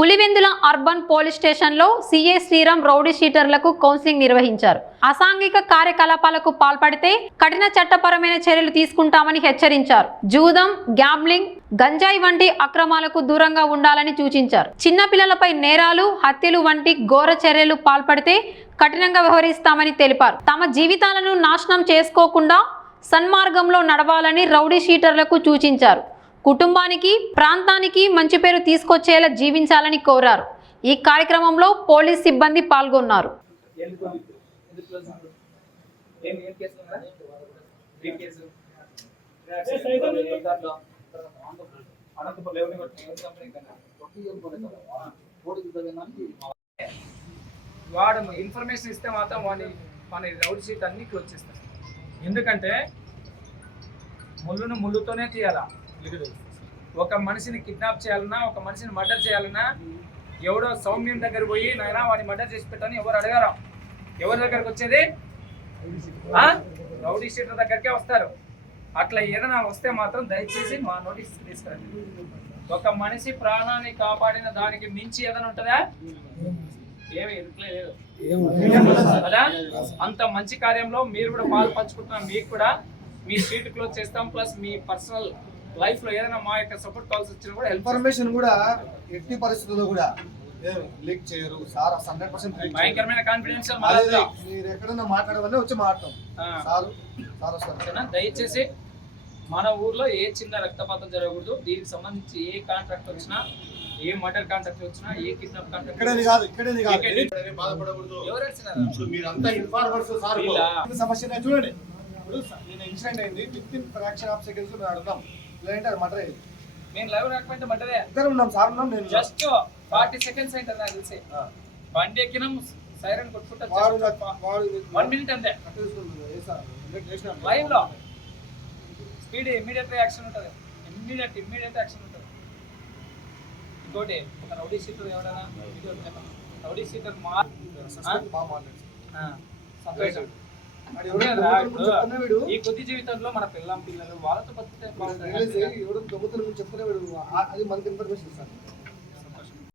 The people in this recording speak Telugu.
పులివెందుల అర్బన్ పోలీస్ స్టేషన్లో సీఏ శ్రీరామ్ రౌడీ షీటర్లకు కౌన్సిలింగ్ నిర్వహించారు. అసాంఘిక కార్యకలాపాలకు పాల్పడితే కఠిన చట్టపరమైన చర్యలు తీసుకుంటామని హెచ్చరించారు. జూదం, గ్యాంబ్లింగ్, గంజాయి వంటి అక్రమాలకు దూరంగా ఉండాలని సూచించారు. చిన్నపిల్లలపై నేరాలు, హత్యలు వంటి ఘోర చర్యలు పాల్పడితే కఠినంగా వ్యవహరిస్తామని తెలిపారు. తమ జీవితాలను నాశనం చేసుకోకుండా సన్మార్గంలో నడవాలని రౌడీ షీటర్లకు సూచించారు. కుటుంబానికి, ప్రాంతానికి మంచి పేరు తీసుకొచ్చేలా జీవించాలని కోరారు. ఈ కార్యక్రమంలో పోలీస్ సిబ్బంది పాల్గొన్నారు. వాడు ఇన్ఫర్మేషన్ ఇస్తే మాత్రం మన రౌడీ షీట్ అన్ని క్లోజ్ చేస్తారు. ఎందుకంటే ముళ్ళును ముళ్ళుతోనే తీయాలా. ఒక మనిషిని కిడ్నాప్ చేయాలన్నా, ఒక మనిషిని మర్డర్ చేయాలన్నా ఎవడో సౌమ్యం దగ్గర పోయి నాయనా వాడిని మర్డర్ చేసి పెట్టని ఎవరు అడగారు. ఎవరి దగ్గరకు వచ్చేది? రౌడీ షీటర్ దగ్గరికే వస్తారు. అట్లా ఏదైనా వస్తే మాత్రం దయచేసి మా నోటీస్ తీసుకురండి. ఒక మనిషి ప్రాణాన్ని కాపాడిన దానికి మించి ఏదైనా ఉంటుందా? ఏమి లేదు కదా. అంత మంచి కార్యంలో మీరు కూడా పాలు పంచుకుంటున్నాం. మీకు కూడా మీ షీట్ క్లోజ్ చేస్తాం. ప్లస్ మీ పర్సనల్ లైఫ్ లో ఏదైనా మా యొక్క సపోర్ట్ కాల్స్ వచ్చినా కూడా ఇన్ఫర్మేషన్ కూడా ఎట్టి పరిస్థితుల్లో కూడా లీక్ చేయరు సార్. 100% భయంకరమైన కాన్ఫిడెన్షియల్. మీరు ఎక్కడన్నా మాట్లాడవన్నీ వచ్చి మాట్లాడతాం. దయచేసి మన ఊర్లో ఏ చిన్న రక్తపాతం జరగకూడదు. దీనికి సంబంధించి ఏ కాంట్రాక్ట్ వచ్చినా, ఏ మర్డర్ కాంట్రాక్ట్ వచ్చినా, ఏ కిడ్నాప్ కాంట్రాక్ట్ సమస్య చూడండి. ఇప్పుడు నేను ఇన్సిడెంట్ అయింది, 15 ఫ్రాక్షన్ ఆఫ్ సెకండ్స్ అడతాం. లేదంటే అది మర్డర్ అయింది. మేము లైవ్ రాకపోతే మర్డరే. ఇద్దరు ఉన్నాం సార్. ఉన్నాం. నేను జస్ట్ 40 సెకండ్స్ అయింది నాకు తెలిసి. బండి ఎక్కినాం, సైరన్ కొట్టుకుంటా 1 మినిట్ అంతే. లైవ్ లో స్పీడ్ ఇమ్మీడియట్ యాక్షన్ ఉంటుంది. ఇమ్మీడియట్ యాక్షన్ ఉంటుంది. ఇంకోటి ఒక రౌడీ షీటర్ ఎవరైనా రౌడీ షీటర్ ఈ కొద్ది జీవితంలో మన పిల్లలు వాళ్ళతో బతికితే చెప్తున్నా అది మనకి ఇన్ఫర్మేషన్ ఇస్తాను.